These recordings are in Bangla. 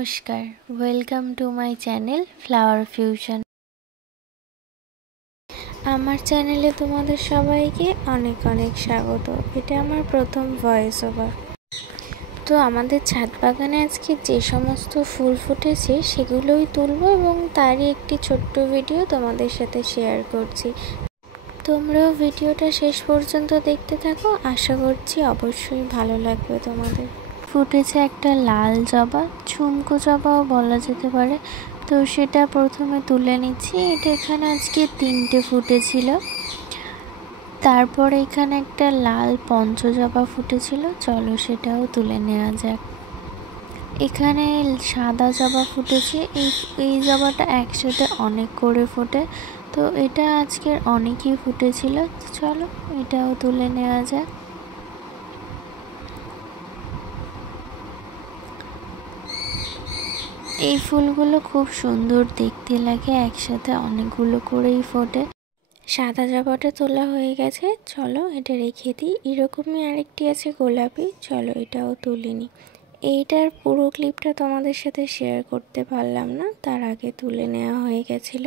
নমস্কার, welcome to my channel flower fusion. আমার চ্যানেলে তোমাদের সবাইকে অনেক অনেক স্বাগত। এটা আমার প্রথম ভয়েস ওভার। তো আমাদের ছাদ বাগানে আজকে যে সমস্ত ফুল ফুটেছে সেগুলোই তুলব এবং তারই একটি ছোট্ট ভিডিও তোমাদের সাথে শেয়ার করছি। তোমরাও ভিডিওটা শেষ পর্যন্ত দেখতে থাকো, আশা করছি অবশ্যই ভালো লাগবে তোমাদের। ফুটেছে একটা লাল জবা, ঝুমকো জবাও বলা যেতে পারে। তো সেটা প্রথমে তুলে নিচ্ছি। এটা এখানে আজকে 3টে ফুটেছিল। তারপরে এখানে একটা লাল পঞ্চজবা ফুটেছিল, চলো সেটাও তুলে নেওয়া যাক। এখানে সাদা জবা ফুটেছে। এই জবাটা একসাথে অনেক করে ফোটে, তো এটা আজকের অনেকই ফুটেছিল, চলো এটাও তুলে নেওয়া যাক। এই ফুলগুলো খুব সুন্দর দেখতে লাগে, একসাথে অনেকগুলো করেই ফোটে। সাদা জবাটা তোলা হয়ে গেছে, চলো এটা রেখে দিই। এরকমই আরেকটি আছে গোলাপি, চলো এটাও তুলে নিই। এইটার পুরো ক্লিপটা তোমাদের সাথে শেয়ার করতে পারলাম না, তার আগে তুলে নেওয়া হয়ে গেছিল।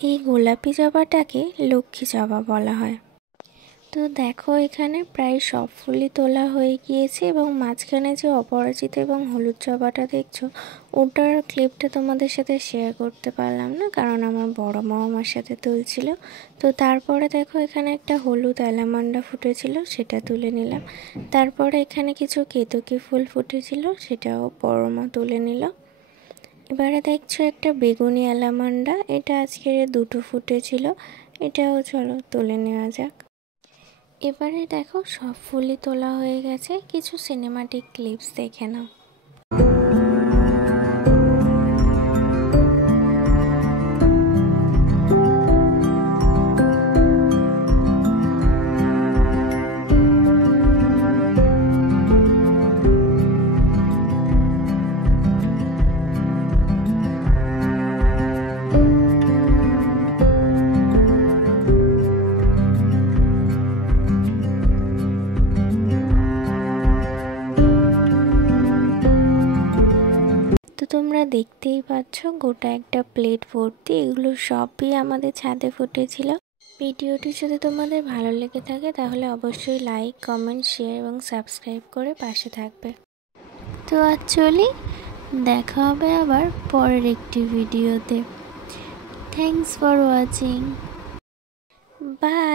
এই গোলাপি জবাটাকে লক্ষ্মী জবা বলা হয়। তো দেখো এখানে প্রায় সব ফুলই তোলা হয়ে গিয়েছে এবং মাঝখানে যে অপরাজিতা এবং হলুদ জবাটা দেখছো, ওটার ক্লিপটা তোমাদের সাথে শেয়ার করতে পারলাম না, কারণ আমার বড় মা আমার সাথে তুলছিল। তো তারপরে দেখো এখানে একটা হলুদ অ্যালামান্ডা ফুটেছিল, সেটা তুলে নিলাম। তারপরে এখানে কিছু কেতকী ফুল ফুটেছিল, সেটাও বড় মা তুলে নিল। এবারে দেখছো একটা বেগুনি অ্যালামান্ডা, এটা আজকের 2টো ফুটেছিল, এটাও চলো তুলে নেওয়া যাক। এবারে দেখো সব ফুলই তোলা হয়ে গেছে, কিছু সিনেমাটিক ক্লিপস দেখে নাও। তোমরা দেখতেই পাচ্ছ গোটা একটা প্লেট ভর্তি, এগুলো সবই আমাদের ছাদে ফুটেছিল। ভিডিওটি যদি তোমাদের ভালো লেগে থাকে তাহলে অবশ্যই লাইক, কমেন্ট, শেয়ার এবং সাবস্ক্রাইব করে পাশে থাকবে। তো আজ চলি, দেখা হবে আবার পরের একটি ভিডিওতে। Thanks for watching, by.